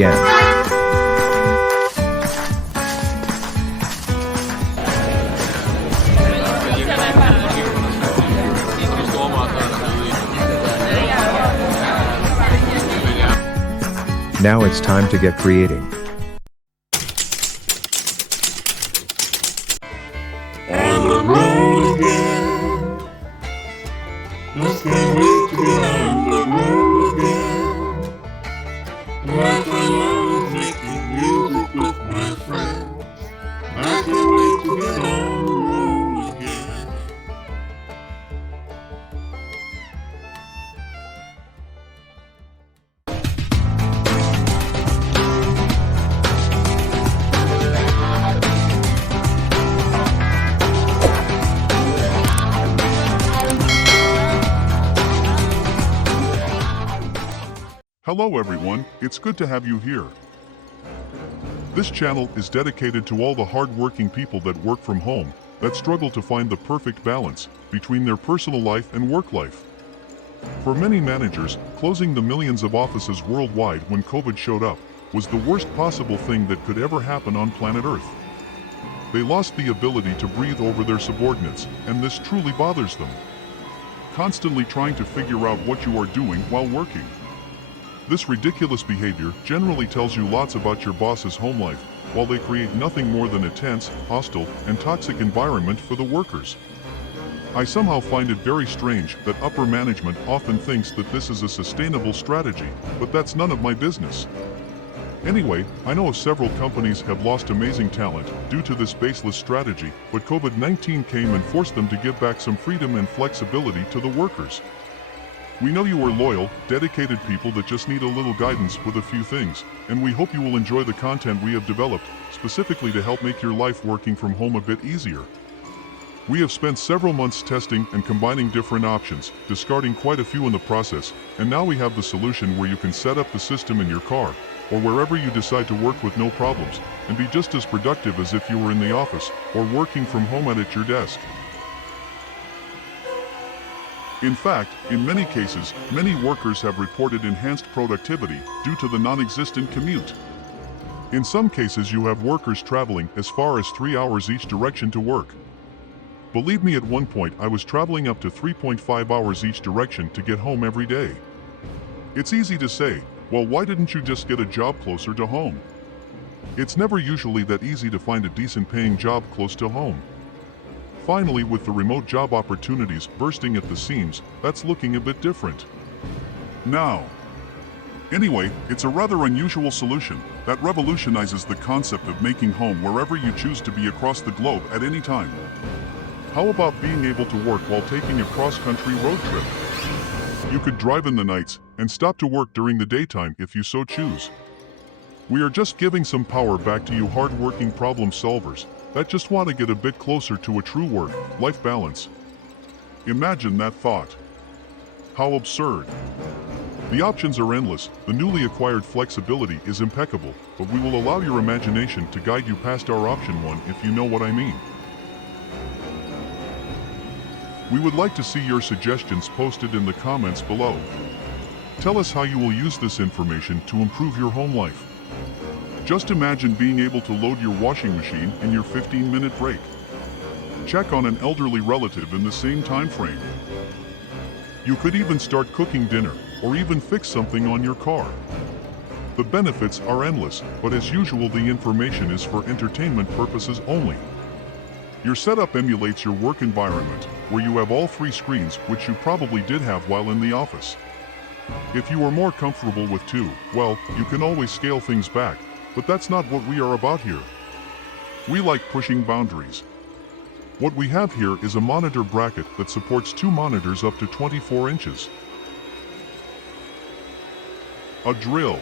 again. Now it's time to get creating. On the road again. Just can't wait to get on the road again. Like I love making music with my friends. I can't wait to get on the road again. Hello everyone, it's good to have you here. This channel is dedicated to all the hard-working people that work from home, that struggle to find the perfect balance between their personal life and work life. For many managers, closing the millions of offices worldwide when COVID showed up was the worst possible thing that could ever happen on planet Earth. They lost the ability to breathe over their subordinates, and this truly bothers them. Constantly trying to figure out what you are doing while working. This ridiculous behavior generally tells you lots about your boss's home life, while they create nothing more than a tense, hostile, and toxic environment for the workers. I somehow find it very strange that upper management often thinks that this is a sustainable strategy, but that's none of my business. Anyway, I know of several companies have lost amazing talent due to this baseless strategy, but COVID-19 came and forced them to give back some freedom and flexibility to the workers. We know you are loyal, dedicated people that just need a little guidance with a few things, and we hope you will enjoy the content we have developed, specifically to help make your life working from home a bit easier. We have spent several months testing and combining different options, discarding quite a few in the process, and now we have the solution where you can set up the system in your car, or wherever you decide to work with no problems, and be just as productive as if you were in the office, or working from home at your desk. In fact, in many cases, many workers have reported enhanced productivity due to the non-existent commute. In some cases, you have workers traveling as far as 3 hours each direction to work. Believe me, at one point I was traveling up to 3.5 hours each direction to get home every day. It's easy to say, well, why didn't you just get a job closer to home? It's never usually that easy to find a decent paying job close to home. Finally, with the remote job opportunities bursting at the seams, that's looking a bit different now. Anyway, it's a rather unusual solution that revolutionizes the concept of making home wherever you choose to be across the globe at any time. How about being able to work while taking a cross-country road trip? You could drive in the nights and stop to work during the daytime if you so choose. We are just giving some power back to you hard-working problem solvers that just want to get a bit closer to a true work-life balance. Imagine that thought. How absurd. The options are endless, the newly acquired flexibility is impeccable, but we will allow your imagination to guide you past our option one if you know what I mean. We would like to see your suggestions posted in the comments below. Tell us how you will use this information to improve your home life. Just imagine being able to load your washing machine in your 15-minute break. Check on an elderly relative in the same time frame. You could even start cooking dinner, or even fix something on your car. The benefits are endless, but as usual, the information is for entertainment purposes only. Your setup emulates your work environment, where you have all 3 screens, which you probably did have while in the office. If you are more comfortable with 2, well, you can always scale things back. But that's not what we are about here. We like pushing boundaries. What we have here is a monitor bracket that supports 2 monitors up to 24 inches. A drill.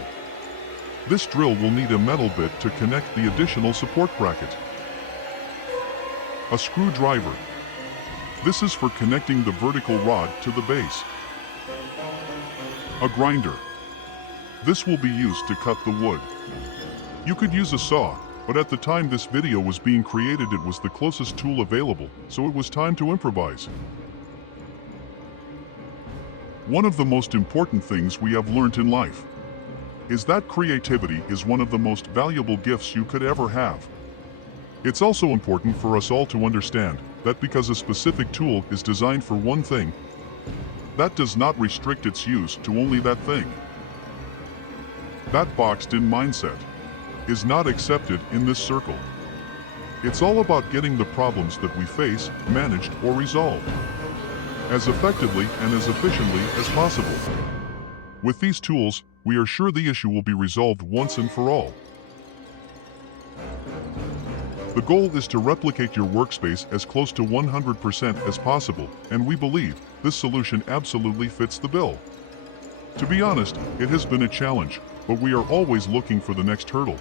This drill will need a metal bit to connect the additional support bracket. A screwdriver. This is for connecting the vertical rod to the base. A grinder. This will be used to cut the wood. You could use a saw, but at the time this video was being created it was the closest tool available, so it was time to improvise. One of the most important things we have learnt in life. is that creativity is one of the most valuable gifts you could ever have. It's also important for us all to understand that because a specific tool is designed for one thing, that does not restrict its use to only that thing. That boxed-in mindset is not accepted in this circle. It's all about getting the problems that we face managed or resolved as effectively and as efficiently as possible. With these tools, we are sure the issue will be resolved once and for all. The goal is to replicate your workspace as close to 100% as possible, and we believe this solution absolutely fits the bill. To be honest, it has been a challenge, but we are always looking for the next hurdle.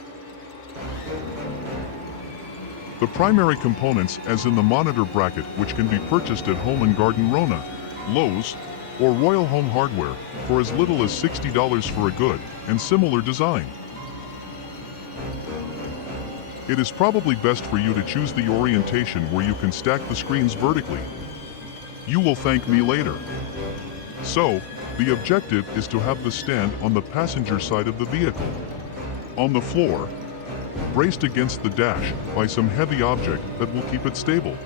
The primary components, as in the monitor bracket, which can be purchased at Home & Garden Rona, Lowe's, or Royal Home Hardware for as little as $60 for a good and similar design. It is probably best for you to choose the orientation where you can stack the screens vertically. You will thank me later. So, the objective is to have the stand on the passenger side of the vehicle, on the floor, braced against the dash by some heavy object that will keep it stable.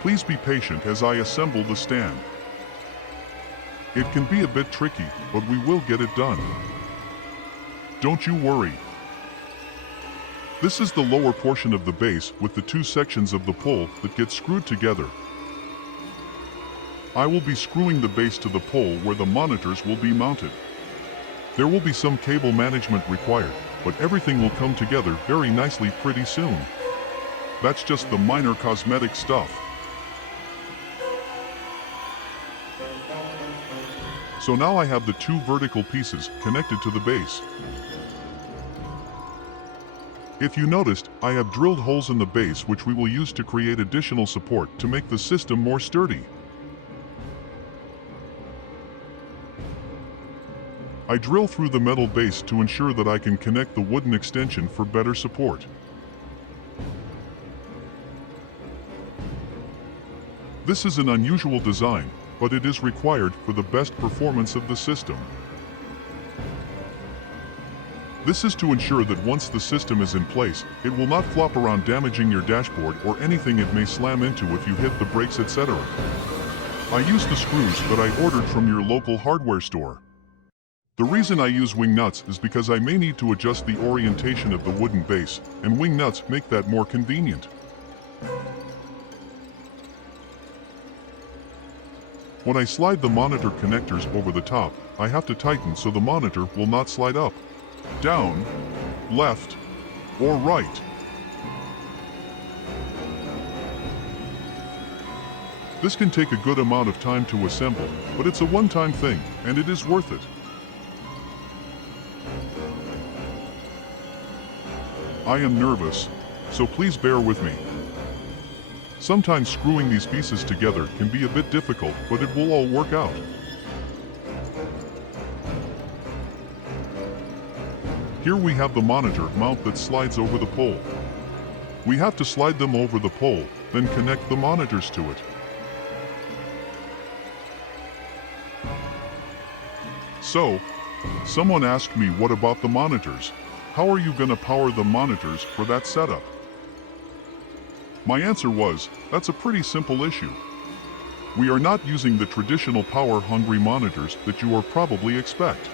Please be patient as I assemble the stand. It can be a bit tricky, but we will get it done. Don't you worry. This is the lower portion of the base with the two sections of the pole that get screwed together. I will be screwing the base to the pole where the monitors will be mounted. There will be some cable management required, but everything will come together very nicely pretty soon. That's just the minor cosmetic stuff. So now I have the two vertical pieces connected to the base. If you noticed, I have drilled holes in the base which we will use to create additional support to make the system more sturdy. I drill through the metal base to ensure that I can connect the wooden extension for better support. This is an unusual design, but it is required for the best performance of the system. This is to ensure that once the system is in place, it will not flop around damaging your dashboard or anything it may slam into if you hit the brakes, etc. I use the screws that I ordered from your local hardware store. The reason I use wing nuts is because I may need to adjust the orientation of the wooden base, and wing nuts make that more convenient. When I slide the monitor connectors over the top, I have to tighten so the monitor will not slide up, down, left, or right. This can take a good amount of time to assemble, but it's a one-time thing, and it is worth it. I am nervous, so please bear with me. Sometimes screwing these pieces together can be a bit difficult, but it will all work out. Here we have the monitor mount that slides over the pole. We have to slide them over the pole, then connect the monitors to it. So, someone asked me, what about the monitors? How are you gonna power the monitors for that setup? My answer was, that's a pretty simple issue. We are not using the traditional power-hungry monitors that you are probably expect.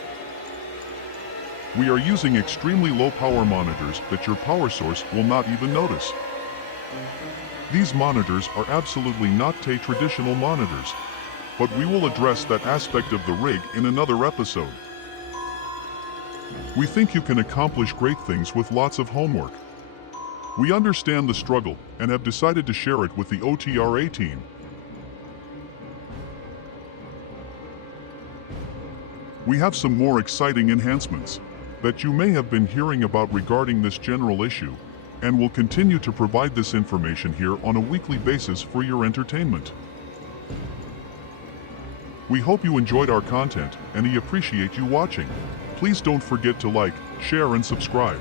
We are using extremely low-power monitors that your power source will not even notice. These monitors are absolutely not traditional monitors, but we will address that aspect of the rig in another episode. We think you can accomplish great things with lots of homework. We understand the struggle and have decided to share it with the OTRA team. We have some more exciting enhancements that you may have been hearing about regarding this general issue, and will continue to provide this information here on a weekly basis for your entertainment. We hope you enjoyed our content and we appreciate you watching. Please don't forget to like, share and subscribe.